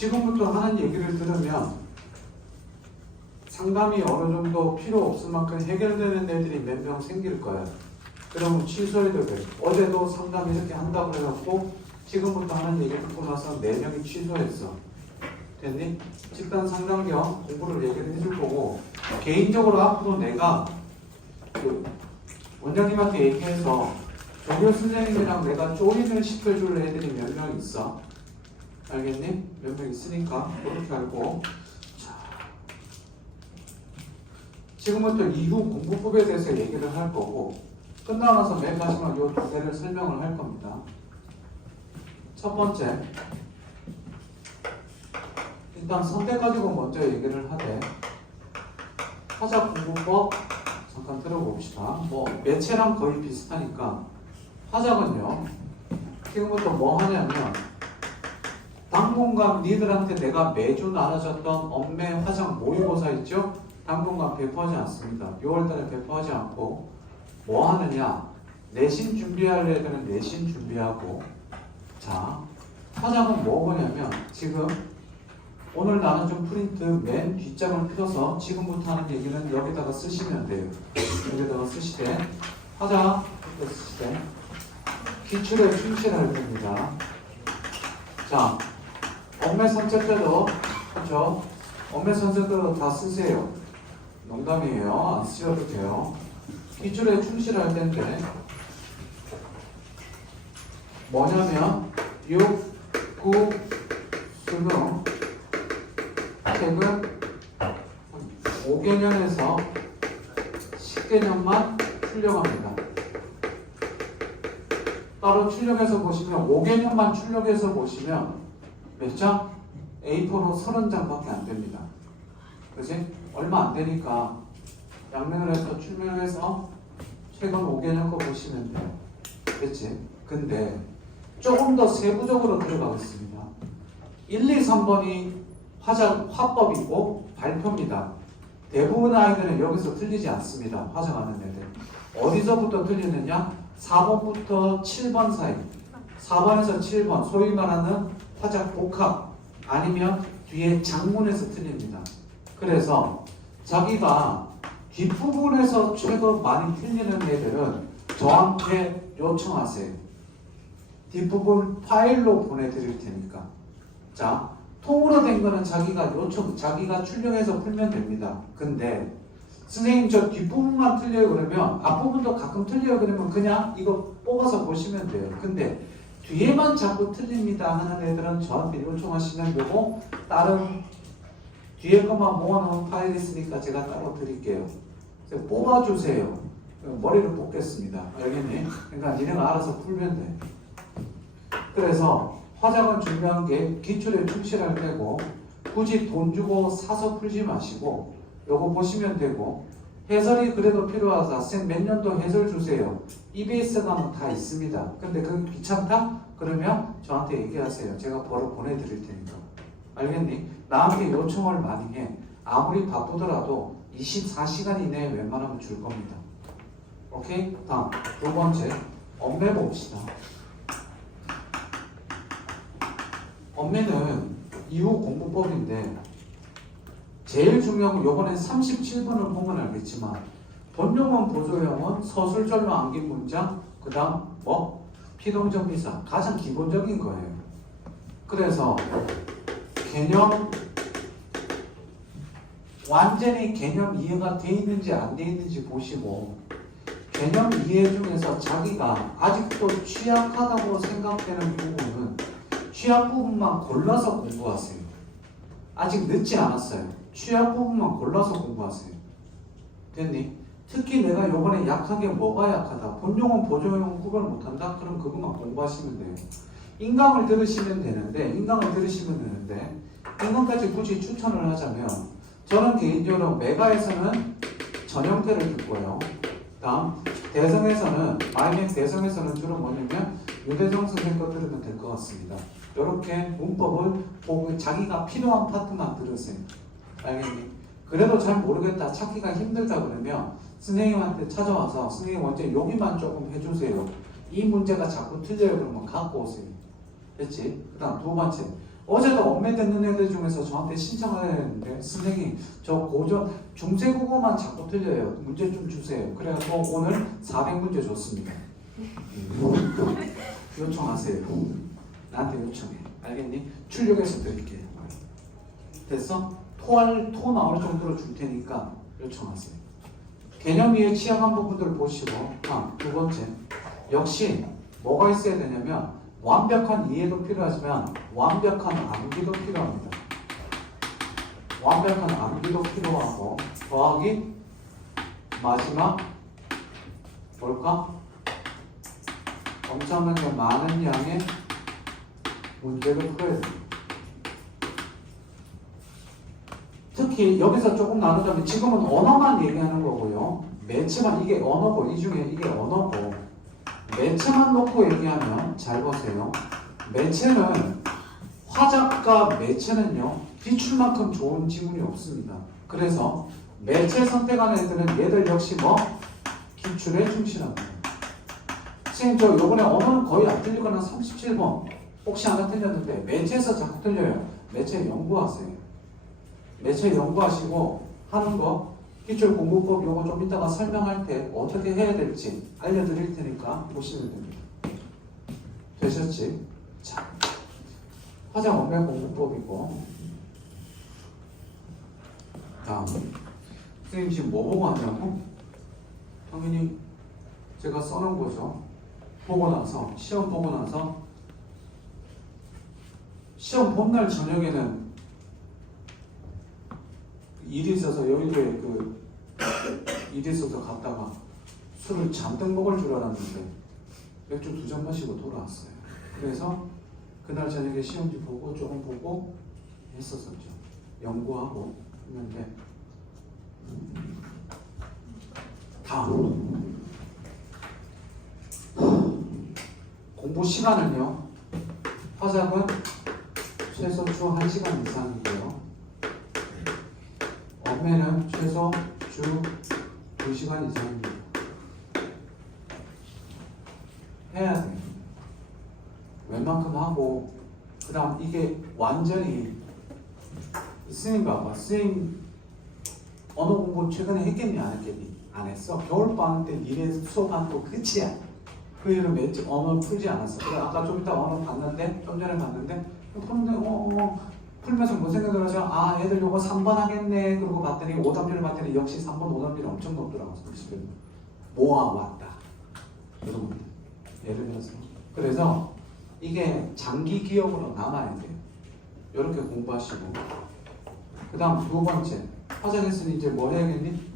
지금부터 하는 얘기를 들으면 상담이 어느 정도 필요 없을 만큼 해결되는 애들이 몇 명 생길 거야. 그러면 취소해도 돼. 어제도 상담 이렇게 한다고 해갖고 지금부터 하는 얘기 듣고 나서 4명이 취소했어. 됐니? 집단 상담 겸 공부를 얘기를 해줄 거고, 개인적으로 앞으로 내가 그 원장님한테 얘기해서 조교 선생님이랑 내가 조인을 시켜줄 애들이 몇 명 있어. 알겠니? 몇 명 있으니까 그렇게 알고. 자, 지금부터 이후 공부법에 대해서 얘기를 할 거고, 끝나고 나서 맨 마지막 요 두 개를 설명을 할 겁니다. 첫 번째, 일단 선택 가지고 먼저 얘기를 하되, 화자 공부법 잠깐 들어봅시다. 뭐 매체랑 거의 비슷하니까 화작은요, 지금부터 뭐 하냐면 당분간 니들한테 내가 매주 나눠줬던 엄매 화작 모의고사 있죠? 당분간 배포하지 않습니다. 6월달에 배포하지 않고 뭐 하느냐, 내신 준비할 애들은 내신 준비하고, 자, 화작은 뭐 보냐면 지금 오늘 나눠준 프린트 맨 뒷장을 펴서 지금부터 하는 얘기는 여기다가 쓰시면 돼요. 여기다가 쓰시되, 화작 이렇게 쓰시되 기출에 충실할 겁니다. 자, 엄매 선택 때도 그렇죠? 엄매 선택 때도 다 쓰세요. 농담이에요. 안 쓰셔도 돼요. 기출에 충실할 텐데 뭐냐면 6, 9, 수능 책은 5개년에서 10개년만 출력합니다. 따로 출력해서 보시면 5개년만 출력해서 보시면 몇 장? A4로 30장밖에 안 됩니다. 그치? 얼마 안 되니까 양면을 해서 출력해서 최근 5개년 거 보시면 돼요. 그치? 근데 조금 더 세부적으로 들어가겠습니다. 1, 2, 3번이 화법이고 발표입니다. 대부분 아이들은 여기서 틀리지 않습니다. 화장하는 애들. 어디서부터 틀리느냐? 4번부터 7번 사이. 4번에서 7번, 소위 말하는 화작 복합 아니면 뒤에 장문에서 틀립니다. 그래서 자기가 뒷부분에서 최고 많이 틀리는 애들은 저한테 요청하세요. 뒷부분 파일로 보내드릴 테니까. 자, 통으로 된 거는 자기가 출력해서 풀면 됩니다. 근데 선생님 저 뒷부분만 틀려요 그러면 앞부분도 가끔 틀려요 그러면 그냥 이거 뽑아서 보시면 돼요. 근데 뒤에만 자꾸 틀립니다 하는 애들은 저한테 요청하시면 되고, 다른 뒤에 것만 모아놓은 파일이 있으니까 제가 따로 드릴게요. 뽑아주세요. 머리를 뽑겠습니다. 알겠니? 그러니까 니네가 알아서 풀면 돼. 그래서 화작은 중요한 게 기출에 충실할 때고, 굳이 돈 주고 사서 풀지 마시고 요거 보시면 되고, 해설이 그래도 필요하다. 쌤 몇 년도 해설 주세요. EBS 가면 다 있습니다. 근데 그게 귀찮다? 그러면 저한테 얘기하세요. 제가 바로 보내드릴 테니까. 알겠니? 나한테 요청을 많이 해. 아무리 바쁘더라도 24시간 이내에 웬만하면 줄 겁니다. 오케이? 다음 두 번째, 엄매 봅시다. 엄매는 이후 공부법인데 제일 중요한 건 요번에 37번을 보면 알겠지만 본용어 보조형은 서술절로 암긴 문장, 그 다음 뭐? 피동정비사. 가장 기본적인 거예요. 그래서 개념 완전히 개념 이해가 돼 있는지 안 돼 있는지 보시고, 개념 이해 중에서 자기가 아직도 취약하다고 생각되는 부분은 취약 부분만 골라서 공부하세요. 아직 늦지 않았어요. 취약 부분만 골라서 공부하세요. 됐니? 특히 내가 요번에 약한 게 뭐가 약하다. 본용은 보조용은 구별 못한다? 그럼 그것만 공부하시면 돼요. 인강을 들으시면 되는데 인강까지 굳이 추천을 하자면 저는 개인적으로 메가에서는 전형태를 듣고요. 다음 대성에서는 마이맥 대성에서는 주로 뭐냐면 유대성 선생님 거 들으면 될 것 같습니다. 이렇게 문법을 보고 자기가 필요한 파트만 들으세요. 알겠니? 그래도 잘 모르겠다, 찾기가 힘들다 그러면 선생님한테 찾아와서 선생님 언제 여기만 조금 해주세요. 이 문제가 자꾸 틀려요 그러면 갖고 오세요. 됐지? 그 다음 두 번째, 어제도 업무 듣는 애들 중에서 저한테 신청을 했는데 선생님 저 고전 중세국어만 자꾸 틀려요. 문제 좀 주세요. 그래서 오늘 400문제 줬습니다. 요청하세요. 나한테 요청해. 알겠니? 출력해서 드릴게요. 됐어? 토 나올 정도로 줄 테니까 요청하세요. 개념 이해 취약한 부분들을 보시고 두 번째 역시 뭐가 있어야 되냐면 완벽한 이해도 필요하지만 완벽한 암기도 필요합니다. 완벽한 암기도 필요하고 더하기 마지막 뭘까? 엄청나게 많은 양의 문제를 풀어야 됩니다. 특히 여기서 조금 나누자면 지금은 언어만 얘기하는 거고요. 매체만 이게 언어고 이 중에 이게 언어고 매체만 놓고 얘기하면 잘 보세요. 매체는 화작과 매체는요 기출만큼 좋은 지문이 없습니다. 그래서 매체 선택하는 애들은 얘들 역시 뭐 기출에 충실합니다. 선생님 저 요번에 언어는 거의 안 틀리거나 37번 혹시 하나 틀렸는데 매체에서 자꾸 틀려요. 매체 연구하세요. 매체 연구하시고 하는 거 기출 공부법 요거 좀 이따가 설명할 때 어떻게 해야 될지 알려드릴 테니까 보시면 됩니다. 되셨지? 자, 화작 원매 공부법이고 다음 선생님 지금 뭐 보고 하냐고? 당연히 제가 써놓은 거죠. 보고 나서 시험 보고 나서 시험 본날 저녁에는 일이 있어서 여의도에 일이 있어서 갔다가 술을 잔뜩 먹을 줄 알았는데 맥주 2잔 마시고 돌아왔어요. 그래서 그날 저녁에 시험지 보고 조금 보고 했었었죠. 연구하고 했는데 다음 공부 시간은요. 화작은 최소 주 1시간 이상이고요. 업매는 최소 주 2시간 이상입니다. 해야 돼요. 웬만큼 하고 그 다음 이게 완전히 스님 봐봐. 스님 언어 공부 최근에 했겠니 안 했겠니? 안 했어. 겨울방학 때 미래 수업한 거 끝이야. 그 이후로 언어 풀지 않았어. 그래 아까 좀 이따 언어 봤는데 좀 전에 봤는데 풀면서 무슨 생각을 하죠? 아 애들 요거 3번 하겠네. 그러고 봤더니 오답률을 봤더니 역시 3번 오답률이 엄청 높더라고. 모아왔다. 여러분 예를 들어서 그래서 이게 장기 기억으로 남아야 돼요. 이렇게 공부하시고 그 다음 두 번째 화장했으니 이제 뭐 해야겠니?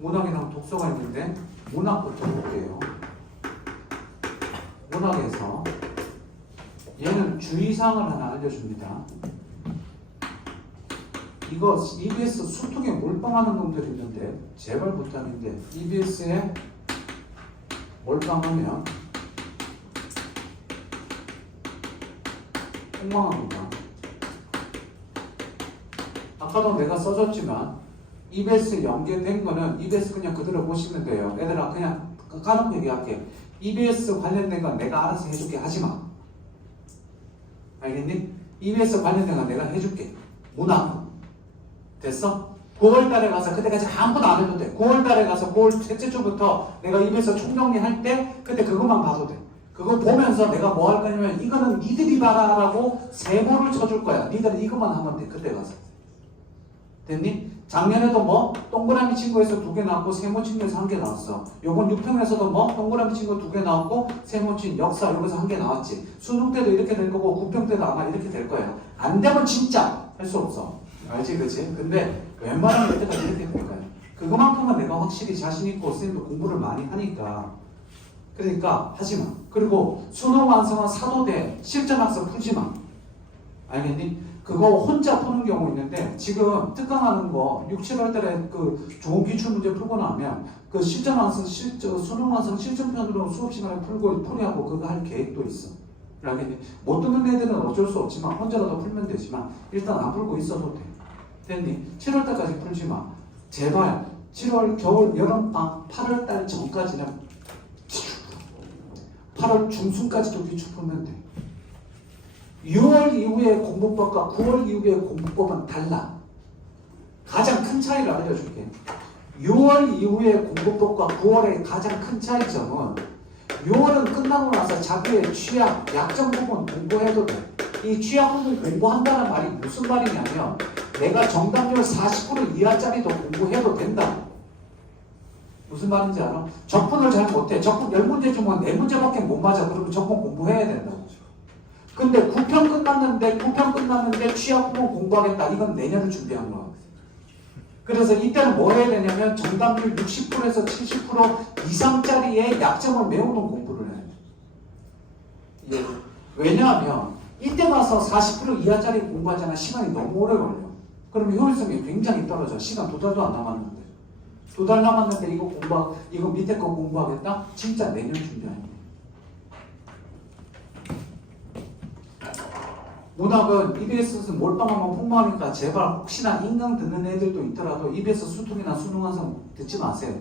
문학이랑 독서가 있는데 문학부터 볼게요. 문학에서 얘는 주의사항을 하나 알려줍니다. 이거 EBS 수통에 몰빵하는 놈들이 있는데 제발 부탁인데 EBS에 몰빵하면 엉망합니다. 아까도 내가 써줬지만 EBS 연계된 거는 EBS 그냥 그대로 보시면 돼요. 얘들아 그냥 까놓고 얘기할게. EBS 관련된 건 내가 알아서 해줄게. 하지마. 알겠니? EBS 관련된 건 내가 해줄게. 문학 됐어? 9월달에 가서 그때까지 아무것도 안 해도 돼. 9월달에 가서 9월 셋째 주부터 내가 EBS 총정리할 때 그때 그것만 봐도 돼. 그거 보면서 내가 뭐 할 거냐면 이거는 니들이 봐라라고 세모를 쳐줄 거야. 니들은 이것만 하면 돼. 그때 가서. 됐니? 작년에도 뭐 동그라미 친구에서 2개 나왔고 세모 친구에서 1개 나왔어. 요번 6평에서도 뭐 동그라미 친구 2개 나왔고 세모 친 역사 여기서 1개 나왔지. 수능 때도 이렇게 될 거고 9평 때도 아마 이렇게 될 거야. 안 되면 진짜 할 수 없어. 알지 그치? 근데 웬만하면 이때까지 이렇게 될 거야. 그거만큼은 내가 확실히 자신 있고 선생님도 공부를 많이 하니까 그러니까 하지마. 그리고 수능 완성은 사도돼. 실전학습 풀지마. 알겠니? 그거 혼자 푸는 경우 있는데 지금 특강하는 거 6, 7월 달에 그 좋은 기출 문제 풀고 나면 그 실전 완성, 수능 완성 실전편으로 수업 시간에 풀고 풀이하고 그거 할 계획도 있어. 알겠니? 못 듣는 애들은 어쩔 수 없지만 혼자라도 풀면 되지만 일단 안 풀고 있어도 돼. 됐니? 7월 달까지 풀지 마. 제발 7월 겨울 여름방 8월 달 전까지는 8월 중순까지도 기출 풀면 돼. 6월 이후의 공부법과 9월 이후의 공부법은 달라. 가장 큰 차이를 알려줄게. 6월 이후의 공부법과 9월의 가장 큰 차이점은 6월은 끝나고 나서 자기의 취약, 약점 부분 공부해도 돼. 이 취약 부분 공부한다는 말이 무슨 말이냐면 내가 정답률 40% 이하짜리도 공부해도 된다. 무슨 말인지 알아? 적분을 잘 못해. 적분 10문제 주면 4문제밖에 못 맞아. 그러면 적분 공부해야 된다고. 근데 9편 끝났는데 취약 부분 공부하겠다. 이건 내년을 준비한 거야. 그래서 이때는 뭐 해야 되냐면 정답률 60%에서 70% 이상짜리의 약점을 메우는 공부를 해야 돼. 예. 왜냐하면 이때 가서 40% 이하짜리 공부하잖아. 시간이 너무 오래 걸려. 그러면 효율성이 굉장히 떨어져. 시간 2달도 안 남았는데. 2달 남았는데 이거 밑에 거 공부하겠다? 진짜 내년 준비하는 거야. 문학은 EBS에서 몰빵하면 폭망하니까 제발 혹시나 인강 듣는 애들도 있더라도 EBS 수통이나 수능 완성 듣지 마세요.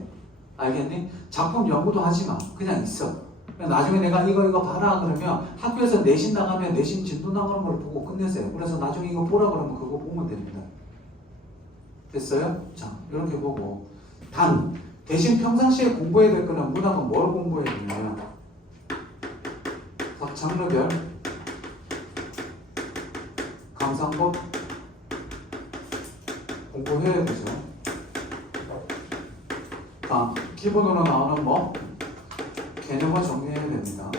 알겠니? 작품 연구도 하지 마. 그냥 있어. 나중에 내가 이거 봐라 그러면 학교에서 내신 나가면 내신 진도 나가는 걸 보고 끝내세요. 그래서 나중에 이거 보라 그러면 그거 보면 됩니다. 됐어요? 자, 이렇게 보고 대신 평상시에 공부해야 될 거는 문학은 뭘 공부해야 되냐면 각 장르별 강상법 공부해야 되죠. 다음 기본으로 나오는 뭐 개념을 정리해야 됩니다.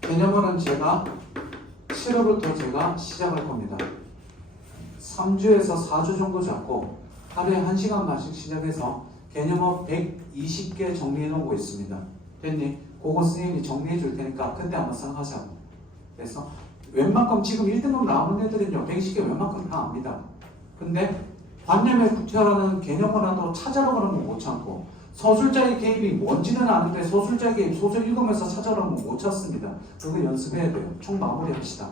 개념은 제가 7월부터 제가 시작할 겁니다. 3주에서 4주 정도 잡고 하루에 1시간만씩 시작해서 개념을 120개 정리해 놓고 있습니다. 됐니? 그거 선생님이 정리해 줄 테니까 그때 한번 생각하자고. 그래서 웬만큼 지금 1등급 나오는 애들은요 120개 웬만큼 다 압니다. 근데 관념에 구태라는 개념을 하나 찾아라 그러면 못 찾고 서술자의 개입이 뭔지는 아는데 서술자의 개입 소설 읽으면서 찾아라면 못 찾습니다. 그거 연습해야 돼요. 총 마무리합시다.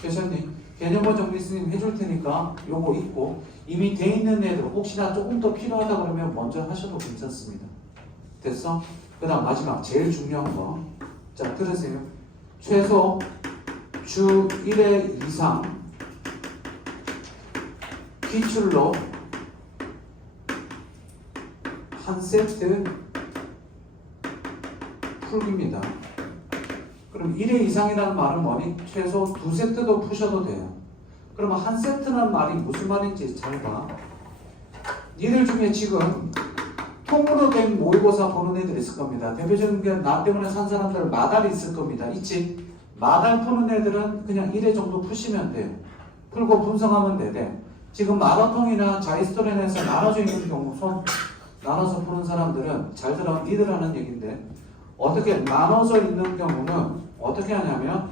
되셨니? 개념을 정리 선생님 해줄 테니까 요거 있고 이미 돼 있는 애들 혹시나 조금 더 필요하다 그러면 먼저 하셔도 괜찮습니다. 됐어? 그 다음 마지막 제일 중요한 거. 자 들으세요. 최소 주 1회 이상 기출로 한 세트 풀기입니다. 그럼 1회 이상이라는 말은 뭐니? 최소 2세트도 푸셔도 돼요. 그러면 한 세트라는 말이 무슨 말인지 잘 봐. 니들 중에 지금 통으로 된 모의고사 보는 애들 있을 겁니다. 대표적인 게 나 때문에 산 사람들 마달이 있을 겁니다. 있지? 마달 푸는 애들은 그냥 1회 정도 푸시면 돼요. 풀고 분석하면 되대. 지금 마라톤이나 자이스토렌에서 나눠져 있는 경우 나눠서 푸는 사람들은 잘 들어 니들 하는 얘기인데 어떻게 나눠져 있는 경우는 어떻게 하냐면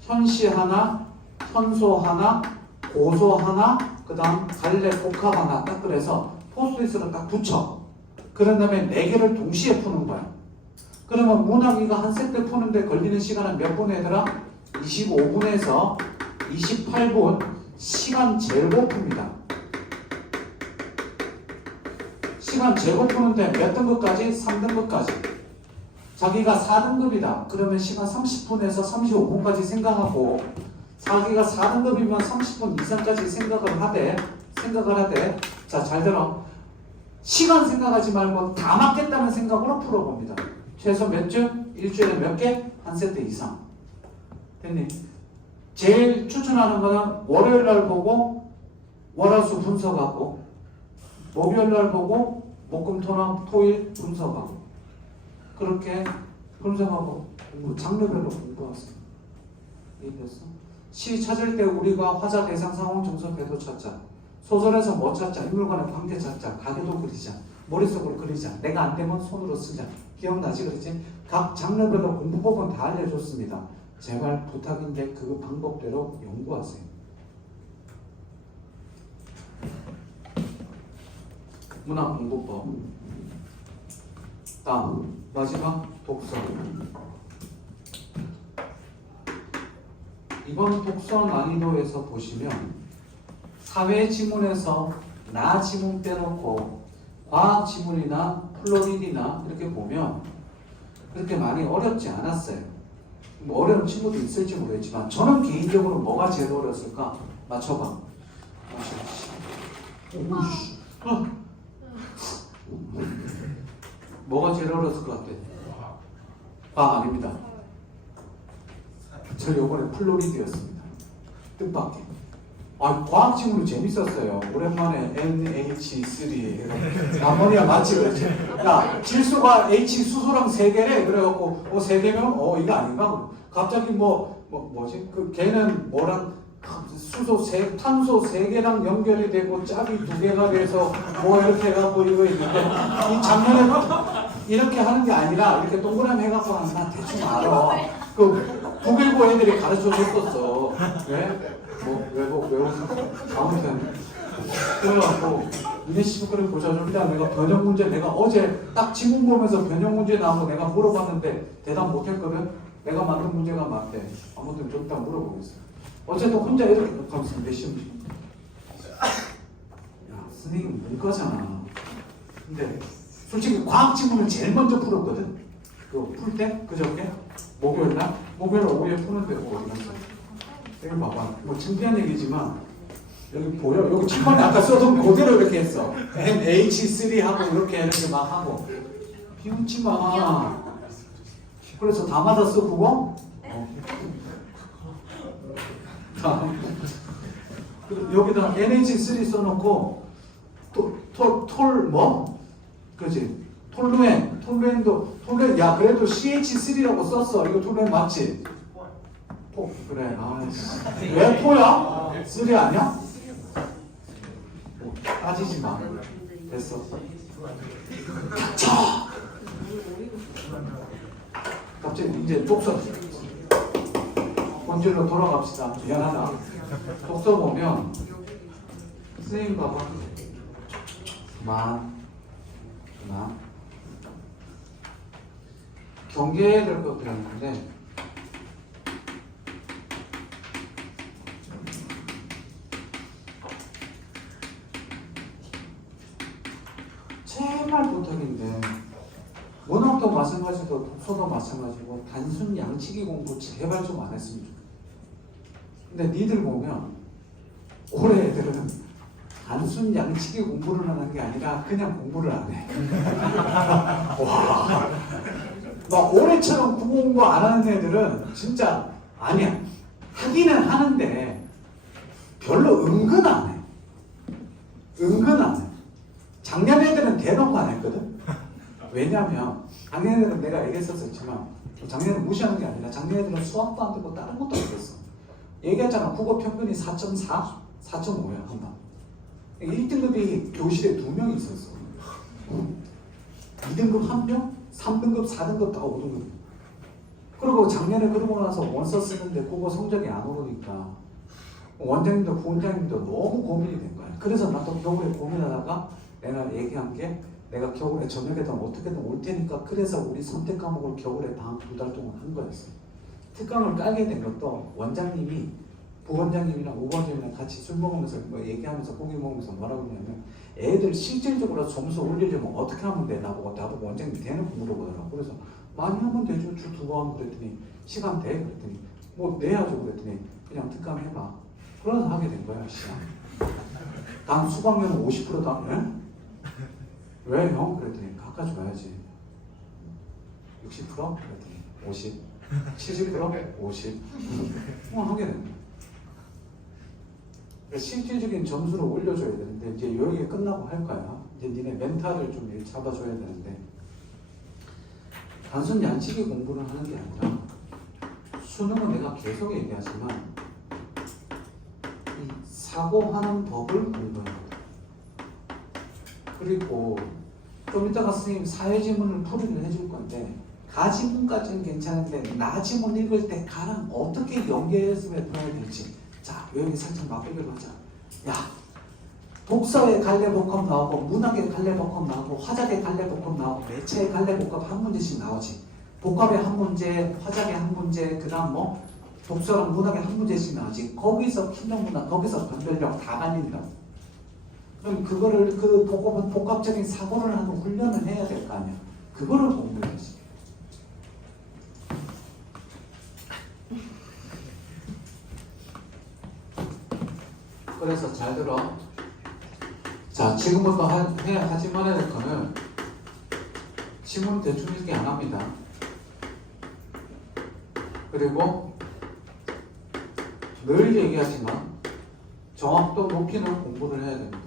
현시 하나, 현소 하나, 고소 하나, 그 다음 갈래 복합 하나 딱 그래서 포스트잇으로 딱 붙여. 그런 다음에 4개를 동시에 푸는 거야. 그러면 문학이가 한 세트 푸는데 걸리는 시간은 몇 분 얘들아? 25분에서 28분 시간 제로 풉니다. 시간 제로 푸는데 몇 등급까지? 3등급까지. 자기가 4등급이다. 그러면 시간 30분에서 35분까지 생각하고 자기가 4등급이면 30분 이상까지 생각을 하되 자, 잘 들어. 시간 생각하지 말고 다 맞겠다는 생각으로 풀어봅니다. 최소 몇 주? 일주일에 몇 개? 한 세트 이상. 됐니? 제일 추천하는 거는 월요일 날 보고 월화수 분석하고 목요일 날 보고 목금토나 토일 분석하고 그렇게 분석하고 장르별로 공부하세요. 이해됐어? 시 찾을 때 우리가 화자 대상 상황 정서 배도 찾자. 소설에서 뭐 찾자. 인물간의 관계 찾자. 가계도 그리자. 머릿속으로 그리자. 내가 안 되면 손으로 쓰자. 기억나지? 그렇지? 각 장르별로 공부법은 다 알려줬습니다. 제발 부탁인데 그 방법대로 연구하세요. 문학 공부법. 다음 마지막 독서. 이번 독서 난이도에서 보시면 사회 지문에서 나 지문 빼놓고 과학 지문이나 플로리디나 이렇게 보면 그렇게 많이 어렵지 않았어요. 뭐 어려운 친구도 있을지 모르겠지만 저는 개인적으로 뭐가 제일 어려웠을까? 맞춰봐. 뭐가 제일 어려웠을 것 같아? 아닙니다. 저 이번에 플로리드였습니다. 뜻밖의. 과학 친구는 재밌었어요. 오랜만에 NH3 남머니가 맞지 그랬지. 야 질소가 H 수소랑 3개래. 그래갖고 3개면 이거 아닌가? 갑자기 뭐지? 그 걔는 뭐랑 탄소 3개랑 연결이 되고 짝이 2개가 돼서 뭐 이렇게 해갖고 이거 있는데 이 작년에 이렇게 하는 게 아니라 이렇게 동그라미 해갖고 하는 나 대충 알아. 그 독일고 애들이 가르쳐 줬었어. 왜? 외국 아무튼 그래갖고 니네 시부끄를 보자줍니다. 내가 변형 문제 내가 어제 딱 지문 보면서 변형 문제 나오고 내가 물어봤는데 대답 못했거든. 내가 만든 문제가 맞대. 아무튼 좀 이따 물어보겠어. 어쨌든 혼자 이렇게 가면서 몇 시험 야 선생님 문과잖아. 근데 솔직히 과학 지문을 제일 먼저 풀었거든. 그거 풀 때? 그저께? 목요일날? 목요일 오후에 푸는데 어디 갔어? 여기 봐봐. 뭐 창피한 얘기지만 여기 보여? 여기 첫번에 아까 써둔 그대로 이렇게 했어. NH3 하고 이렇게 막 하고 비웃지 마. 그래서 다 맞았어 그거? 여기다 NH3 써놓고 톨 뭐? 그지? 톨루엔도 야 그래도 CH3라고 썼어. 이거 톨루엔 맞지? 그래. 왜 포야? 3 아니야? 따지지 마. 됐어. 자. 갑자기 이제 독서 본질로 돌아갑시다. 미안하다. 독서 보면 선생님 봐봐. 그만. 경계해야 될 것들이 있는데 제발 부탁인데 문학도 마찬가지고 독서도 마찬가지고 단순 양치기 공부 제발 좀 안 했으면 좋겠어. 근데 니들 보면 올해 애들은 단순 양치기 공부를 하는 게 아니라 그냥 공부를 안 해. 와, 막 올해처럼 국어 공부 안 하는 애들은 진짜 아니야. 하기는 하는데 별로 은근 안 해. 은근 안 해. 작년 애들은 대놓고 안 했거든. 왜냐면 작년 애들은 내가 얘기했었지만 작년에는 무시하는 게 아니라 작년 애들은 수학도 안 되고 다른 것도 안 됐어. 얘기했잖아. 국어 평균이 4.4, 4.5야 한번. 1등급이 교실에 2명이 있었어. 2등급 1명, 3등급, 4등급 다 5등급. 그리고 작년에 그러고 나서 원서 쓰는데 국어 성적이 안 오르니까 원장님도 부원장님도 너무 고민이 된 거야. 그래서 나도 겨울에 고민하다가 내가 얘기한 게 내가 겨울에 저녁에든 어떻게든 올 테니까 그래서 우리 선택 과목을 겨울에 방학 2달 동안 한 거였어요. 특강을 깔게 된 것도 원장님이 부원장님이랑 우원장님이랑 같이 술 먹으면서 뭐 얘기하면서 고기 먹으면서 뭐라고 했냐면 애들 실질적으로 점수 올리려면 어떻게 하면 돼? 나보고 원장님이 대놓고 물어보더라고. 그래서 많이 하면 되죠. 주 2번 그랬더니 시간 돼? 그랬더니 뭐 내야죠. 그랬더니 그냥 특강 해봐. 그래서 하게 된 거야. 시간. 다음 수강료는 50%다. 예? 왜 형? 그랬더니 깎아줘야지. 60%? 그랬더니 50. 70%? 50. 하게 된 거야. 실질적인 점수를 올려줘야 되는데 이제 여기 끝나고 할 거야. 이제 니네 멘탈을 좀 잡아줘야 되는데 단순 양치기 공부를 하는 게 아니라 수능은 내가 계속 얘기하지만 이 사고하는 법을 공부해야 돼. 그리고 좀 이따가 선생님 사회지문을 풀이를 해줄 건데 가지문까지는 괜찮은데 나지문 읽을 때 가랑 어떻게 연계해서 풀어야 될지 자, 여기 살짝 맛보기로 하자. 야, 독서의 갈래복합 나오고 문학의 갈래복합 나오고 화작의 갈래복합 나오고 매체의 갈래복합 한 문제씩 나오지. 복합의 한 문제, 화작의 한 문제, 그 다음 뭐 독서랑 문학의 한 문제씩 나오지. 거기서 킨덤문학, 거기서 변별력 다 갈린다고. 그럼 그거를 그 복합적인 사고를 하는 훈련을 해야 될 거 아니야. 그거를 공부해야지. 그래서 잘 들어. 자, 지금부터 하지 말아야 될 거는 지문 대충 읽기 안 합니다. 그리고 늘 얘기하지만 정확도 높이는 공부를 해야 됩니다.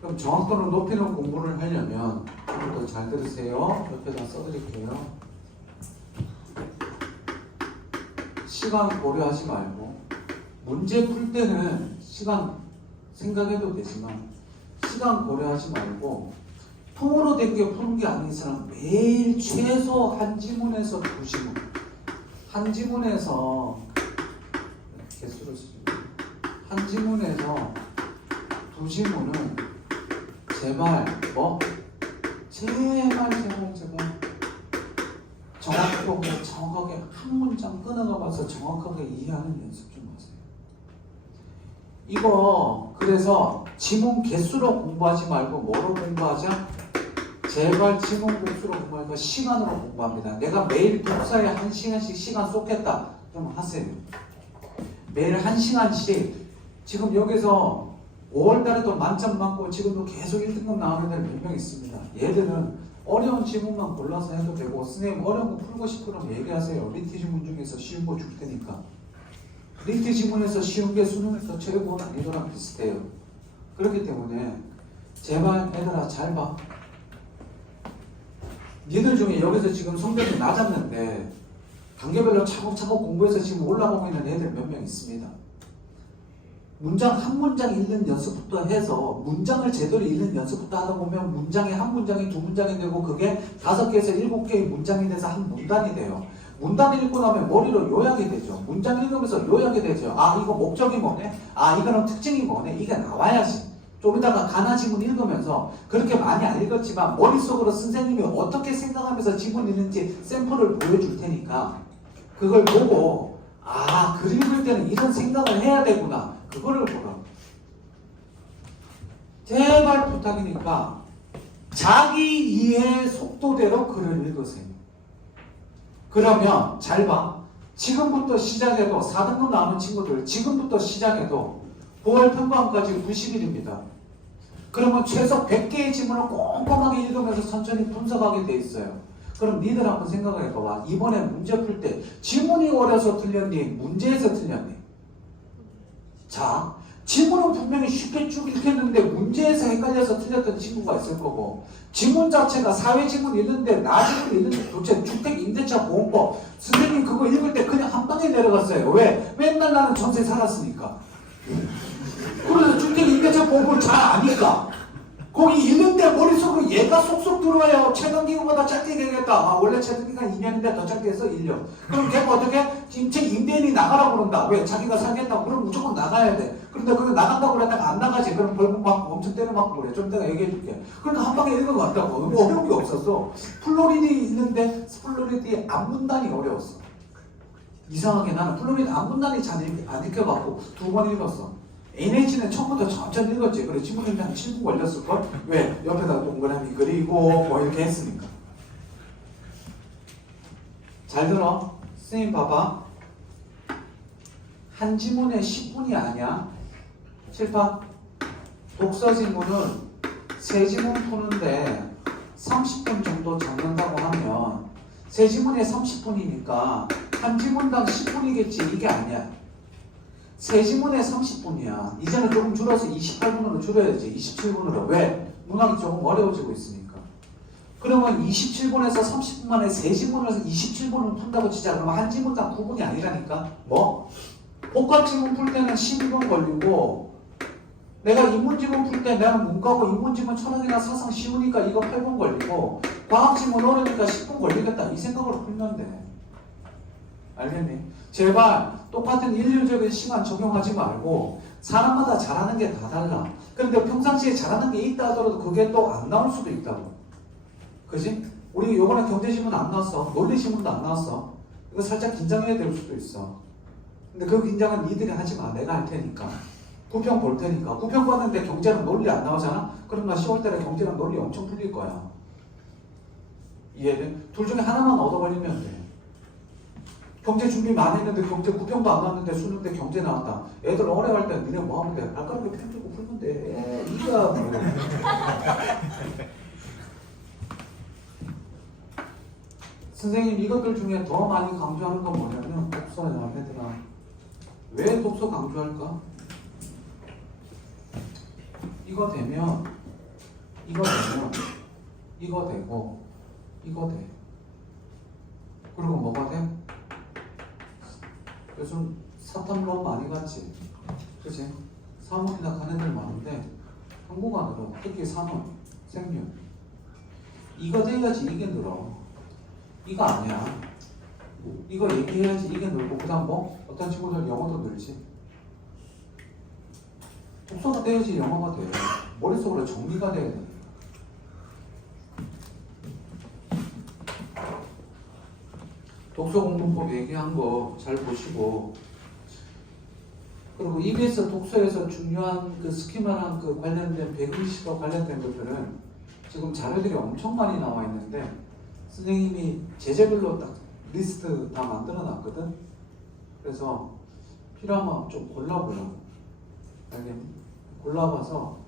그럼 정확도를 높이는 공부를 하려면 좀 더 잘 들으세요. 옆에다 써드릴게요. 시간 고려하지 말고 문제 풀 때는 시간 생각해도 되지만 시간 고려하지 말고 통으로 된 게 푸는 게 아닌 이상 매일 최소 한 지문에서 두 지문, 한 지문에서 개수를 쓰죠. 한 지문에서 두 지문은 제발 제발 정확하게 한 문장 끊어가 봐서 정확하게 이해하는 연습 좀 하세요. 이거 그래서 지문 개수로 공부하지 말고 뭐로 공부하자? 제발 지문 개수로 공부하니까 시간으로 공부합니다. 내가 매일 독서에 1시간씩 시간 쏟겠다. 그럼 하세요. 매일 1시간씩 지금 여기서 5월달에도 만점 맞고 지금도 계속 1등급 나오는 애들 몇 명 있습니다. 얘들은 어려운 지문만 골라서 해도 되고 선생님 어려운 거 풀고 싶으면 얘기하세요. 리트 지문 중에서 쉬운 거 줄 테니까. 리트 지문에서 쉬운 게 수능에서 최고는 아니더랑 비슷해요. 그렇기 때문에 제발 얘들아 잘 봐. 니들 중에 여기서 지금 성적이 낮았는데 단계별로 차곡차곡 공부해서 지금 올라가고 있는 애들 몇 명 있습니다. 문장 한 문장 읽는 연습부터 해서 문장을 제대로 읽는 연습부터 하다 보면 문장이 한 문장이 두 문장이 되고 그게 5개에서 7개의 문장이 돼서 한 문단이 돼요. 문단 읽고 나면 머리로 요약이 되죠. 문장 읽으면서 요약이 되죠. 아 이거 목적이 뭐네? 아 이거는 특징이 뭐네? 이게 나와야지. 좀 이따가 가나 지문 읽으면서 그렇게 많이 안 읽었지만 머릿속으로 선생님이 어떻게 생각하면서 지문 읽는지 샘플을 보여줄 테니까 그걸 보고 아 글 읽을 때는 이런 생각을 해야 되구나. 그거를 보라. 제발 부탁이니까 자기 이해 속도대로 글을 읽으세요. 그러면 잘 봐. 지금부터 시작해도 4등급 나오는 친구들 지금부터 시작해도 9월 평가원까지 90일입니다. 그러면 최소 100개의 지문을 꼼꼼하게 읽으면서 천천히 분석하게 돼 있어요. 그럼 니들 한번 생각을 해봐봐. 이번에 문제 풀 때 지문이 어려서 틀렸니? 문제에서 틀렸니? 자, 지문은 분명히 쉽게 쭉 읽겠는데 문제에서 헷갈려서 틀렸던 친구가 있을 거고 지문 자체가 사회지문 읽는데 나지문 읽는데 도대체 주택임대차 보험법 선생님 그거 읽을 때 그냥 한 방에 내려갔어요. 왜? 맨날 나는 전세 살았으니까. 그래서 주택임대차 보험을 잘 아니까 거기 읽는데 머릿속으로 얘가 쏙쏙 들어와요. 최단기간보다 짧게 되겠다. 아, 원래 최단기간 2년인데 더 짧게 해서 1년. 그럼 걔가 어떻게? 임체 임대인이 나가라고 그런다. 왜? 자기가 살겠다고. 그럼 무조건 나가야 돼. 그런데 그거 나간다고 그랬다가 안 나가지. 그럼 벌금 받고 엄청 때려맞고 그래. 좀 이따가 얘기해 줄게. 그러니까 한 방에 읽은 것 같다고. 뭐 어려운 게 없었어. 플로리디 있는데 플로리디 앞문단이 어려웠어. 이상하게 나는 플로리디 앞문단이 잘 안 읽혀갖고 2번 읽었어. NH는 처음부터 천천히 읽었지. 그래 친구들한테 한 7분 걸렸을걸? 왜? 옆에다가 동그라미 그리고 뭐 이렇게 했으니까. 잘 들어. 선생님 봐봐. 한 지문에 10분이 아니야. 칠판. 독서 지문은 3지문 푸는데 30분 정도 잡는다고 하면 3지문에 30분이니까 한 지문당 10분이겠지. 이게 아니야. 3지문에 30분이야. 이제는 조금 줄어서 28분으로 줄여야지. 27분으로. 왜? 문학이 조금 어려워지고 있으니까. 그러면 27분에서 30분 만에 3지문에서 27분을 푼다고 치자. 그러면 한 지문당 9분이 아니라니까. 뭐? 복합지문 풀 때는 12분 걸리고 내가 인문지문 풀 때 내가 문과고 인문지문 철학이나 사상 쉬우니까 이거 8분 걸리고 과학지문 어려우니까 10분 걸리겠다. 이 생각으로 풀면 돼. 알겠니? 제발 똑같은 일률적인 시간 적용하지 말고 사람마다 잘하는 게 다 달라. 그런데 평상시에 잘하는 게 있다 하더라도 그게 또 안 나올 수도 있다고. 그지? 우리 요번에 경제지문 안 나왔어. 논리지문도 안 나왔어. 이거 살짝 긴장해야 될 수도 있어. 근데 그 긴장은 니들이 하지 마. 내가 할 테니까. 구평 볼 테니까. 구평 봤는데 경제랑 논리 안 나오잖아? 그럼 나 10월달에 경제랑 논리 엄청 풀릴 거야. 이해돼? 둘 중에 하나만 얻어 걸리면 돼. 경제 준비 많이 했는데 경제 9평도 안 나왔는데 수능 때 경제 나왔다. 애들 어려워할 때 니네 뭐 하면 돼? 발가락에 펜 들고 풀면 돼. 이가 뭐. 선생님 이것들 중에 더 많이 강조하는 건 뭐냐면 독서야 얘들아. 왜 독서 강조할까? 이거 되면 이거 되고 이거 돼. 그리고 뭐가 돼? 요즘 사탐론 많이 갔지? 그치? 사문이나 가는 애들 많은데 한국어 안 늘어. 특히 사문, 생명 이거 돼야지 이게 늘어. 이거 아니야. 이거 얘기해야지 이게 늘고 그 다음 뭐? 어떤 친구들 영어도 늘지. 독서가 돼야지 영어가 돼. 머릿속으로 정리가 돼야 돼. 독서공부법 얘기한 거 잘 보시고, 그리고 EBS 독서에서 중요한 그 스키마랑 그 관련된 배경시와 관련된 것들은 지금 자료들이 엄청 많이 나와 있는데 선생님이 제재별로 딱 리스트 다 만들어 놨거든. 그래서 필요하면 좀 골라보려고. 알겠니? 골라봐서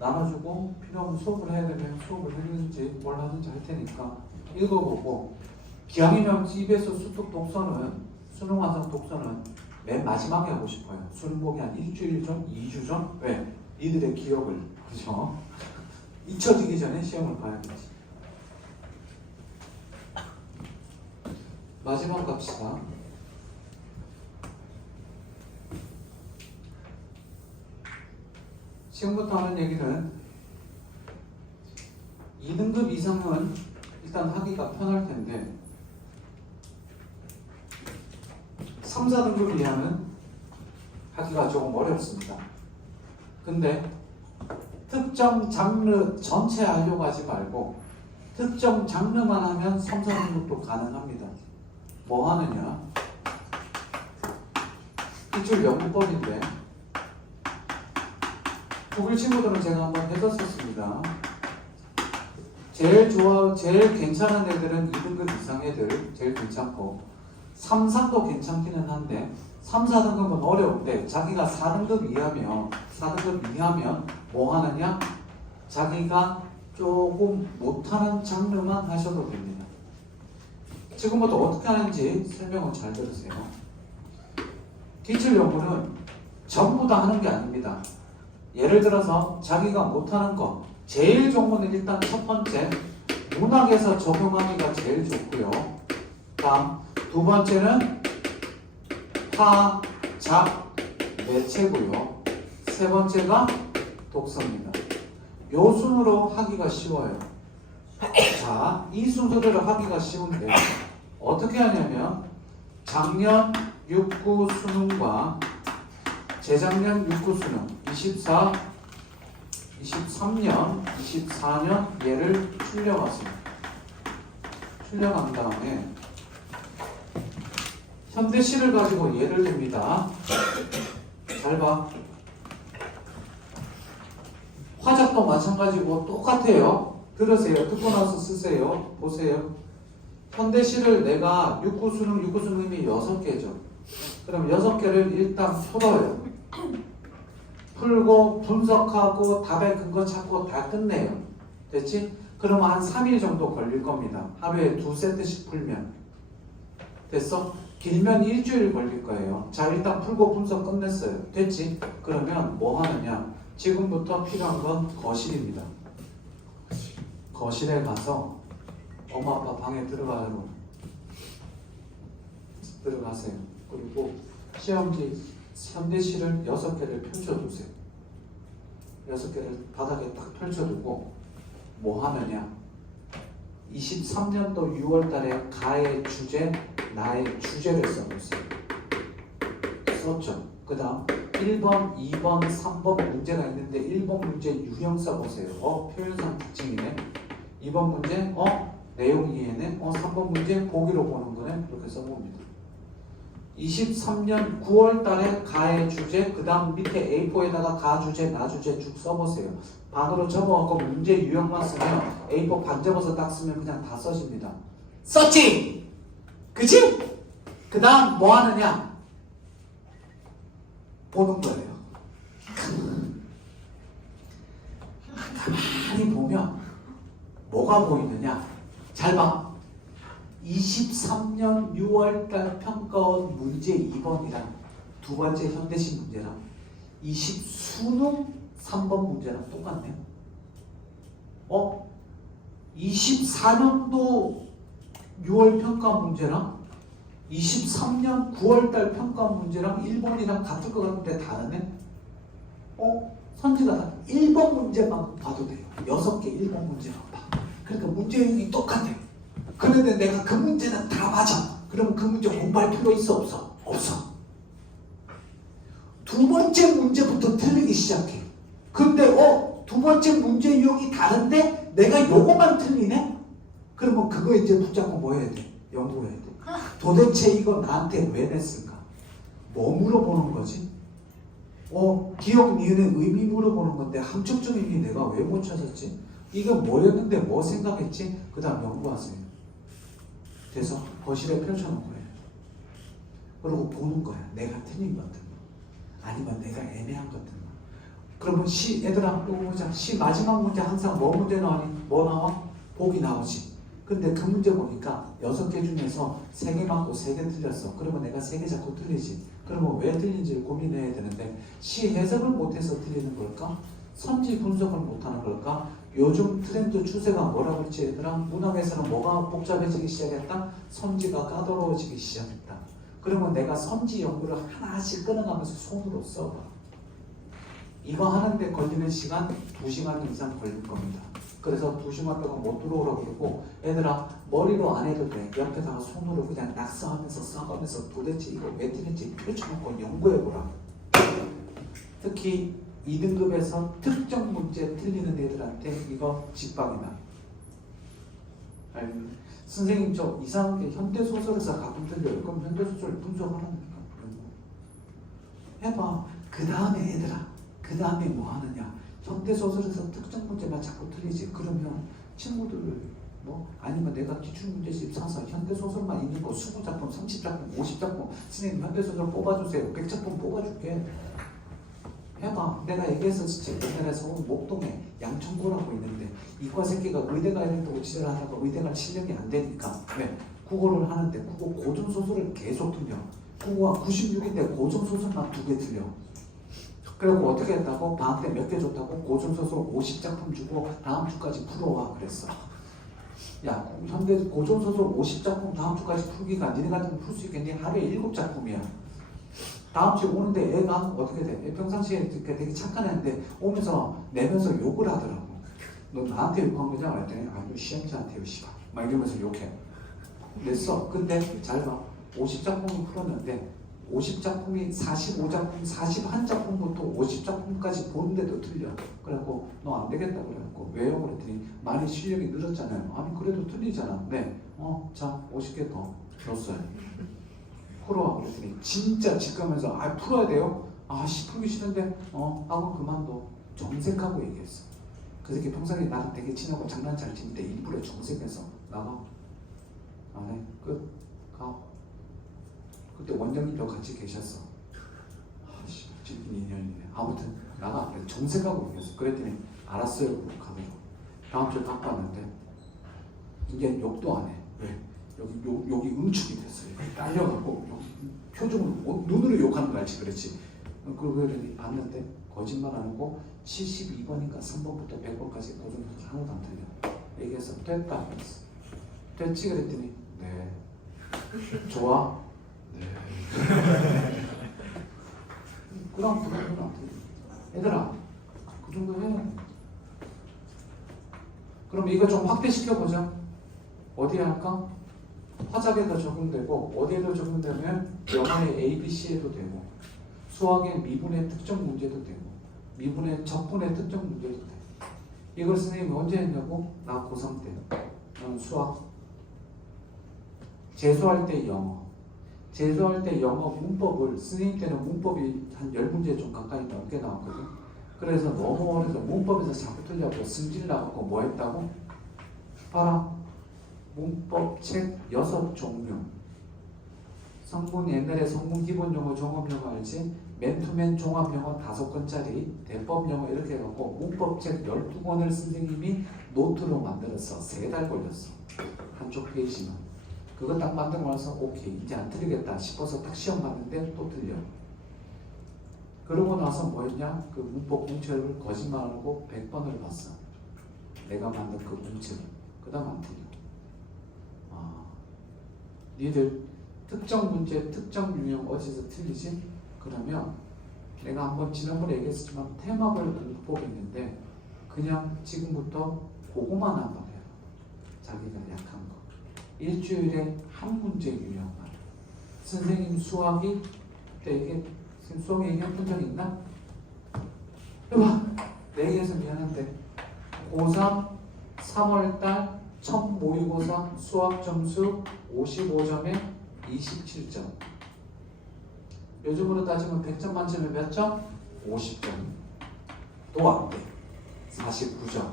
나눠주고 필요하면 수업을 해야 되면 수업을 해주든지 뭘 하든지 할 테니까 읽어보고, 기왕이면 EBS 수특 독서는 수능 완성 독서는 맨 마지막에 하고 싶어요. 수능복이 한 일주일 전, 2주 전? 왜? 이들의 기억을, 그죠? 잊혀지기 전에 시험을 봐야겠지. 마지막 갑시다. 지금부터 하는 얘기는 2등급 이상은 일단 하기가 편할 텐데 3, 4등급 이하는 하기가 조금 어렵습니다. 근데 특정 장르 전체 하려고 하지 말고 특정 장르만 하면 3, 4등급도 가능합니다. 뭐 하느냐? 기출 연구법인데 독일 친구들은 제가 한번 해줬었습니다. 제일 괜찮은 애들은 2등급 이상 애들 제일 괜찮고 3, 4도 괜찮기는 한데 3, 4등급은 어려운데 자기가 4등급 이하면 뭐 하느냐? 자기가 조금 못하는 장르만 하셔도 됩니다. 지금부터 어떻게 하는지 설명을 잘 들으세요. 기출 연구는 전부 다 하는 게 아닙니다. 예를 들어서 자기가 못하는 거 제일 좋은 거는 일단 첫 번째 문학에서 적용하기가 제일 좋고요. 다음 두 번째는 화, 작, 매체고요. 세 번째가 독서입니다. 요 순으로 하기가 쉬워요. 자, 이 순서대로 하기가 쉬운데 어떻게 하냐면 작년 6구 수능과 재작년 6구 수능 24, 23년, 24년 얘를 출력하세요. 출력한 다음에 현대시를 가지고 예를 듭니다. 잘 봐. 화작도 마찬가지고 똑같아요. 들으세요. 듣고 나서 쓰세요. 보세요. 현대시를 내가 6구 수능이 6개죠. 그럼 6개를 일단 풀어요. 풀고 분석하고 답의 근거 찾고 다 끝내요. 됐지? 그러면 한 3일 정도 걸릴 겁니다. 하루에 2세트씩 풀면. 됐어? 길면 일주일 걸릴 거예요. 자, 일단 풀고 분석 끝냈어요. 됐지? 그러면 뭐 하느냐? 지금부터 필요한 건 거실입니다. 거실에 가서 엄마 아빠 방에 들어가세요. 그리고 시험지 현대시를 6개를 펼쳐두세요. 6개를 바닥에 딱 펼쳐두고 뭐 하느냐? 23년도 6월 달에 가의 주제, 나의 주제를 써보세요. 썼죠? 그 다음 1번, 2번, 3번 문제가 있는데 1번 문제 유형 써보세요. 표현상 특징이네. 2번 문제, 내용 이해네. 3번 문제 보기로 보는 거네. 그렇게 써봅니다. 23년 9월 달에 가의 주제, 그 다음 밑에 A4에다가 가 주제, 나 주제 쭉 써보세요. 반으로 접어갖고 문제 유형만 쓰면 A4 반 접어서 딱 쓰면 그냥 다 써집니다. 썼지? 그치? 그 다음 뭐 하느냐? 보는 거예요. 가만히 보면 뭐가 보이느냐? 잘 봐. 23년 6월달 평가원 문제 2번이랑 두 번째 현대식 문제랑 20수능 3번 문제랑 똑같네요. 24년도 6월 평가 문제랑 23년 9월달 평가 문제랑 1번이랑 같을 것 같은데 다르네? 선지가 다 1번 문제만 봐도 돼요. 6개 1번 문제만 봐. 그러니까 문제 내용이 똑같아. 그런데 내가 그 문제는 다 맞아. 그러면 그 문제 공부할 필요 있어 없어? 없어. 두 번째 문제부터 틀리기 시작해. 근데 두 번째 문제 유형이 다른데 내가 요거만 틀리네? 그러면 그거 이제 붙잡고 뭐 해야 돼? 연구해야 돼. 도대체 이거 나한테 왜 냈을까? 뭐 물어보는 거지? 기억 니은의 의미 물어보는 건데 함축적 의미 내가 왜 못 찾았지? 이거 뭐였는데 뭐 생각했지? 그 다음 연구하세요. 그래서 거실에 펼쳐놓은 거예요. 그리고 보는 거야. 내가 틀린 것들 아니면 내가 애매한 것들. 그러면 시 얘들아 이거 보자. 시 마지막 문제 항상 뭐 문제 나오니? 뭐 나와? 복이 나오지. 근데 그 문제 보니까 6개 중에서 3개 맞고 3개 틀렸어. 그러면 내가 3개 자꾸 틀리지. 그러면 왜 틀린지를 고민해야 되는데 시 해석을 못해서 틀리는 걸까? 선지 분석을 못하는 걸까? 요즘 트렌드 추세가 뭐라고 했지 얘들아? 문학에서는 뭐가 복잡해지기 시작했다? 선지가 까다로워지기 시작했다. 그러면 내가 선지 연구를 하나씩 끊어가면서 손으로 써봐. 이거 하는데 걸리는 시간 2시간 이상 걸릴 겁니다. 그래서 2시간 동안 못 들어오라고 그러고 얘들아 머리로 안 해도 돼. 옆에다가 손으로 그냥 낙서하면서 써가면서 도대체 이거 왜 틀린지 펼쳐놓고 연구해보라. 특히 2등급에서 특정 문제 틀리는 애들한테 이거 직방이다. 선생님 저 이상하게 현대소설에서 가끔 틀려요. 그럼 현대소설 분석하는 거니까 해봐. 그 다음에 얘들아 그 다음에 뭐 하느냐? 현대소설에서 특정 문제만 자꾸 틀리지. 그러면 친구들 아니면 내가 기출문제집 사서 현대소설만 있는 거 20작품, 30작품, 50작품 선생님 현대소설 뽑아주세요. 100작품 뽑아줄게. 해봐. 내가 얘기했었지. 옛날에 서울 목동에 양천구라고 있는데 이과 새끼가 의대 가야 된다고 지랄하다가 의대가 실력이 안 되니까 왜? 국어를 하는데 국어 고전소설을 계속 틀려. 국어가 96인데 고전소설만 2개 틀려. 그리고 어떻게 했다고? 방학 때 몇 개 줬다고? 고전소설 50작품 주고 다음 주까지 풀어와 그랬어. 야, 현대 고전소설 50작품 다음 주까지 풀기가 니네 같으면 풀 수 있겠니? 하루에 7작품이야. 다음 주에 오는데 애가 어떻게 돼? 평상시에 되게 착한 애인데 오면서 내면서 욕을 하더라고. 너 나한테 욕한 거냐? 그랬더니 아니 시험자한테요 씨발 막 이러면서 욕해. 냈어. 근데 잘 봐. 50작품을 풀었는데 50작품이 45작품, 41작품부터 50작품까지 보는데도 틀려. 그래갖고 너 안 되겠다 그래갖고 왜요? 그랬더니 많이 실력이 늘었잖아요. 아니 그래도 틀리잖아. 네. 자 50개 더 줬어요. 풀어와 그랬더니 진짜 직감해서 풀어야 돼요? 풀기 싫은데 하고 그만둬. 정색하고 얘기했어. 그 새끼 평소에 나랑 되게 친하고 장난 잘 치는데 일부러 정색해서 나가. 안 해. 끝. 가. 그때 원장님도 같이 계셨어. 지금 인연이네. 아무튼 나가. 정색하고 얘기했어. 그랬더니 알았어요. 가더라고. 다음 주에 갖고 왔는데 이제 욕도 안 해. 왜? 여기 응축이 됐어요. 딸려갖고 표정으로 눈으로 욕하는 거 알지? 그렇지? 그러더니 봤는데 거짓말 안 하고 72번인가 3번부터 100번까지 고정해서 하나도 안 틀려. 얘기해서 됐다 그랬어. 됐지? 그랬더니 네. 좋아? 네. 그럼 얘들아 그 정도 해야 돼. 그럼 이거 좀 확대시켜보자. 어디에 할까? 화작에도 적용되고 어디에도 적용되면 영어의 ABC에도 되고 수학의 미분의 특정 문제도 되고 미분의 적분의 특정 문제도 돼. 이걸 선생님이 언제 했냐고? 나 고3 때. 나는 수학. 재수할 때 영어. 재수할 때 영어 문법을 선생님 때는 문법이 한 10문제 좀 가까이 넘게 나왔거든. 그래서 너무 어려서 문법에서 자꾸 틀려고 승질 나갖고 뭐 했다고? 봐라. 문법 책 6종류 성분 옛날에 성분 기본용어 종합용어 알지? 맨투맨 종합용어 5권짜리 대법용어 이렇게 해갖고 문법책 12권을 선생님이 노트로 만들었어. 3달 걸렸어. 한쪽 페이지만. 그거 딱 만들고 나서 오케이 이제 안 틀리겠다 싶어서 딱 시험 봤는데 또 틀려. 그러고 나서 뭐 했냐? 그 문법 공책을 거짓말하고 100번을 봤어. 내가 만든 그 문책을. 그 다음 안 틀려. 니들 특정 문제, 특정 유형 어디서 틀리지? 그러면 내가 한번 지난번에 얘기했지만 테마별 공부법이 있는데 그냥 지금부터 그거만 한번 해요. 자기가 약한 거. 일주일에 한 문제 유형만. 선생님 수학이 그때 수학 얘기해본 적 있나? 해봐. 내 얘기해서 미안한데 고3 3월달 첫 모의고사 수학 점수 55점에 27점. 요즘으로 따지면 100점 만점에 몇 점? 50점. 또 안 돼. 49점.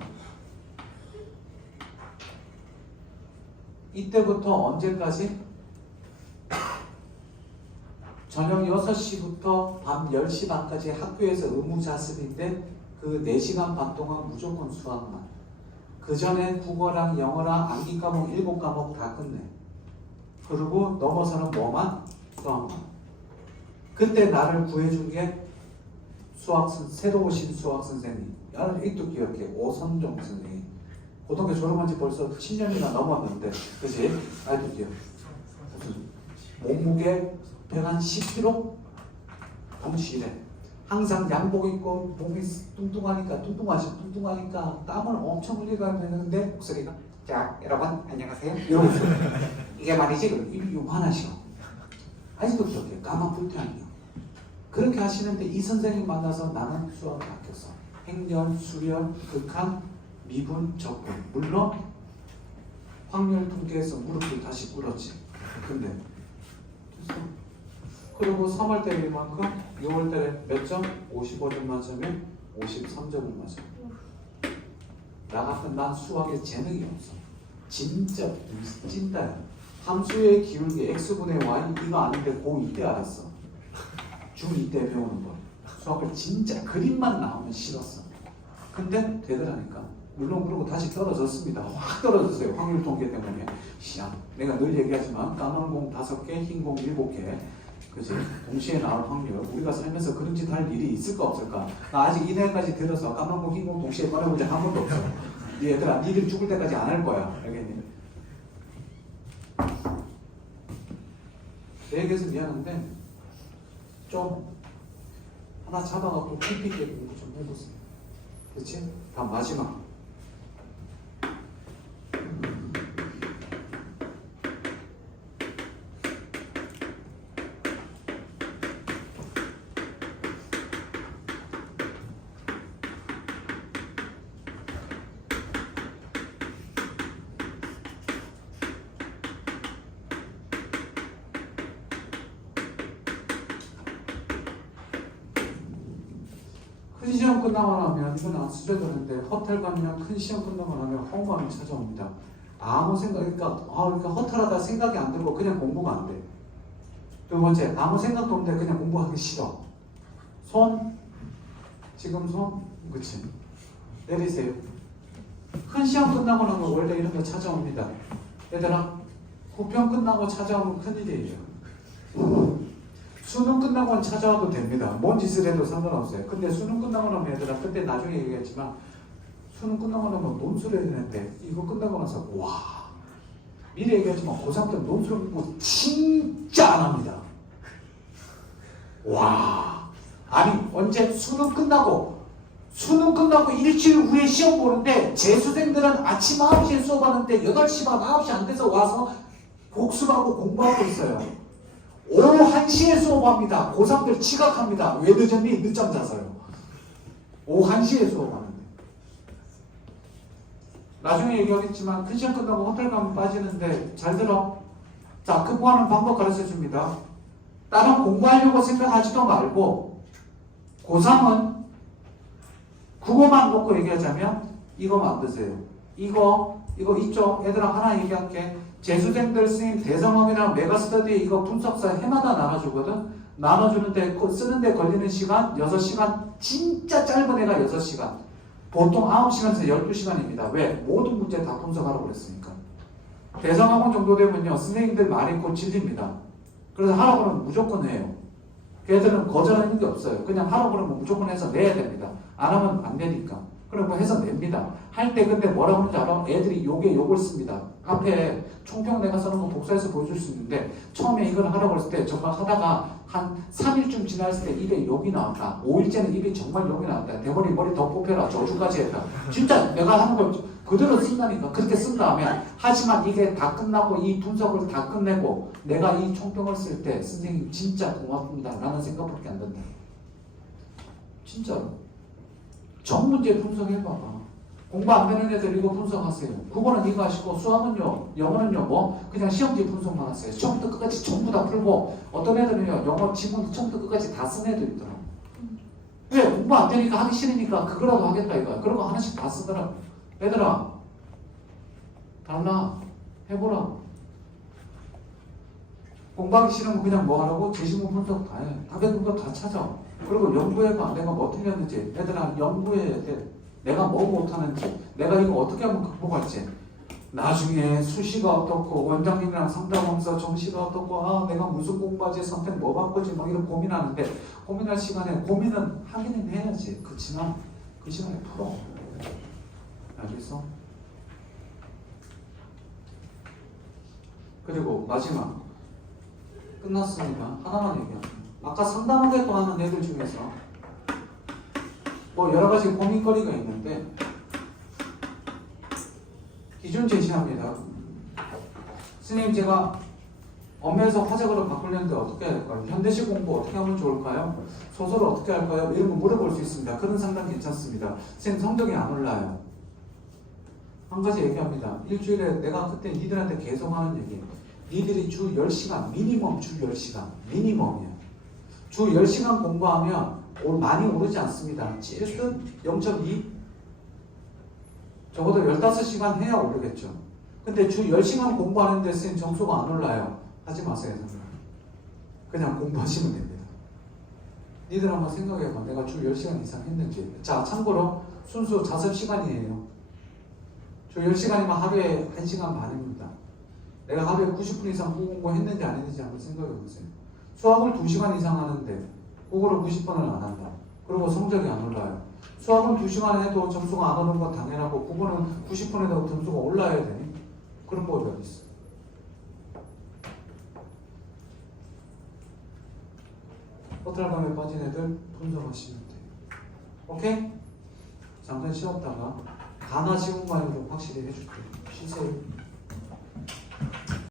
이때부터 언제까지? 저녁 6시부터 밤 10시 반까지 학교에서 의무자습인데 그 4시간 반 동안 무조건 수학만. 그 전에 국어랑 영어랑 암기 과목 7과목 다 끝내. 그리고 넘어서는 뭐만? 수학만. 그때 나를 구해준 게 새로 오신 수학 선생님. 나는 이도 기억해. 오선종 선생님. 고등학교 졸업한 지 벌써 10년이나 넘었는데, 그치? 아직도 기억. 몸무게 110kg? 덩치래. 항상 양복 입고 몸이 뚱뚱하니까 땀을 엄청 흘리가 되는데 목소리가 자 여러분 안녕하세요 이러고 있어요. 이게 말이지? 이거 화나셔. 아직도 기억해. 까만 불태양이요. 그렇게 하시는데 이 선생님 만나서 나는 수학을 바뀌었어. 행렬, 수열, 극한, 미분, 적분. 물론 확률 통계에서 무릎을 다시 꿇었지. 근데 됐어. 그리고 3월 달에 이만큼 6월 달에 몇 점? 55점 만점에 53점을 맞아. 나 같은 난 수학에 재능이 없어. 진짜 찐따야. 함수의 기울기 x분의 y 이거 아닌데 고2 때 알았어. 중2 때 배우는 거. 수학을 진짜 그림만 나오면 싫었어. 근데 되더라니까. 물론 그러고 다시 떨어졌습니다. 확 떨어졌어요. 확률 통계 때문에. 시험. 내가 늘 얘기하지만 까만 공 5개, 흰 공 7개. 그치? 동시에 나올 확률. 우리가 살면서 그런 짓 할 일이 있을까 없을까? 나 아직 이 나이까지 들어서 까만 공, 흰 공 동시에 꺼내본 적 한 번도 없어. 얘들아, 니들 죽을 때까지 안 할 거야. 알겠니? 내 얘기해서 미안한데 좀 하나 잡아갖고 깊이 있게 공부 좀 해보세요. 그치? 다음 마지막. 큰 시험 끝나고 나면 이건 안 수저되는데 허탈감이나 큰 시험 끝나고 나면 허무감이 찾아옵니다. 아무 생각, 그러니까 허탈하다 생각이 안 들고 그냥 공부가 안 돼. 두 번째, 아무 생각도 없는데 그냥 공부하기 싫어. 지금 그치? 내리세요. 큰 시험 끝나고 나면 원래 이런 거 찾아옵니다. 얘들아, 후평 끝나고 찾아오면 큰일이에요. 수능 끝나고는 찾아와도 됩니다. 뭔 짓을 해도 상관없어요. 근데 수능 끝나고 나면 얘들아, 그때 나중에 얘기했지만 수능 끝나고 나면 논술 해야 되는데 이거 끝나고 나서 와, 미리 얘기했지만 고3 때 논술 공부 진짜 안 합니다. 와, 아니 언제 수능 끝나고 일주일 후에 시험 보는데 재수생들은 아침 9시에 수업하는데 8시 반 9시 안 돼서 와서 복습하고 공부하고 있어요. 오후 1시에 수업합니다. 고3들 지각합니다. 왜 늦었니? 늦잠 자서요. 오후 1시에 수업하는데. 나중에 얘기하겠지만 큰 시험 끝나고 호텔 가면 빠지는데 잘 들어. 자, 극복하는 방법 가르쳐 줍니다. 다른 공부하려고 생각하지도 말고 고3은 국어만 놓고 얘기하자면 이거 만드세요. 이거 있죠? 얘들아 하나 얘기할게. 재수생들 선생님 대성함이랑 메가스터디 이거 분석서 해마다 나눠주거든. 나눠주는데 쓰는데 걸리는 시간 6시간, 진짜 짧은 애가 6시간. 보통 9시간에서 12시간입니다. 왜? 모든 문제 다 분석하라고 그랬으니까. 대성학원 정도 되면요 선생님들 말 있고 질립니다. 그래서 하라고 그러면 무조건 해요. 걔들은 거절하는 게 없어요. 그냥 하라고 그러면 무조건 해서 내야 됩니다. 안 하면 안 되니까. 그리고 해서 냅니다. 할 때 근데 뭐라고 하는지 알아? 애들이 욕을 씁니다. 앞에 총평 내가 써놓은 거 복사해서 보여줄 수 있는데 처음에 이걸 하라고 했을 때 정말 하다가 한 3일쯤 지났을 때 입에 욕이 나왔다. 5일째는 입에 정말 욕이 나왔다. 대머리 머리 더 뽑혀라. 저주까지 했다. 진짜 내가 하는 걸 그대로 쓴다니까. 그렇게 쓴 다음에 하지만 이게 다 끝나고 이 분석을 다 끝내고 내가 이 총평을 쓸 때 선생님 진짜 고맙습니다 라는 생각밖에 안 든다. 진짜로. 전 문제 분석해봐봐. 공부 안 되는 애들 이거 분석하세요. 국어는 이거 하시고 수학은요, 영어는요, 뭐 그냥 시험지 분석만 하세요. 처음부터 끝까지 전부 다 풀고 어떤 애들은요, 영어 지문 처음부터 끝까지 다 쓴 애도 있더라. 왜? 공부 안 되니까 하기 싫으니까 그거라도 하겠다 이거야. 그런 거 하나씩 다 쓰더라. 얘들아, 달라. 해보라고. 공부하기 싫으면 그냥 뭐 하라고? 제시문 분석 다 해. 답의 근거 다 찾아. 그리고 연구해봐. 내가 뭐 틀렸는지. 얘들아, 연구해야 돼. 내가 뭐 못하는지, 내가 이거 어떻게 하면 극복할지. 나중에 수시가 어떻고 원장님이랑 상담하면서 정시가 어떻고 아 내가 무슨 공부하지 선택 뭐 바꾸지 막 이런 고민하는데 고민할 시간에 고민은 하기는 해야지. 그렇지만 그 시간에 풀어. 알겠어? 그리고 마지막 끝났으니까 하나만 얘기할게. 아까 상담하겠다고 하는 애들 중에서 뭐 여러 가지 고민거리가 있는데 기준 제시합니다. 선생님 제가 업무에서 화작으로 바꾸려는데 어떻게 해야 될까요? 현대식 공부 어떻게 하면 좋을까요? 소설을 어떻게 할까요? 이런 거 물어볼 수 있습니다. 그런 상담 괜찮습니다. 선생님 성적이 안 올라요. 한 가지 얘기합니다. 일주일에 내가 그때 니들한테 계속 하는 얘기. 니들이 주 10시간 미니멈 주 10시간 미니멈이야. 주 10시간 공부하면 많이 오르지 않습니다. 찔끔 0.2? 적어도 15시간 해야 오르겠죠. 근데 주 10시간 공부하는데 선생님 점수가 안 올라요. 하지 마세요. 그냥 공부하시면 됩니다. 니들 한번 생각해봐. 내가 주 10시간 이상 했는지. 자, 참고로 순수 자습 시간이에요. 주 10시간이면 하루에 1시간 반입니다. 내가 하루에 90분 이상 공부 했는지 안 했는지 한번 생각해보세요. 수학을 2시간 이상 하는데 국어를 90분을 안 한다. 그리고 성적이 안 올라요. 수학은 2시간 해도 점수가 안 오는 건 당연하고 국어는 90분 해도 점수가 올라야 되니? 그런 법이 어디 있어? 허탈감에 빠진 애들 분석하시면 돼요. 오케이? 잠깐 쉬었다가 가나 시험만으로 확실히 해줄게요. 쉬세요.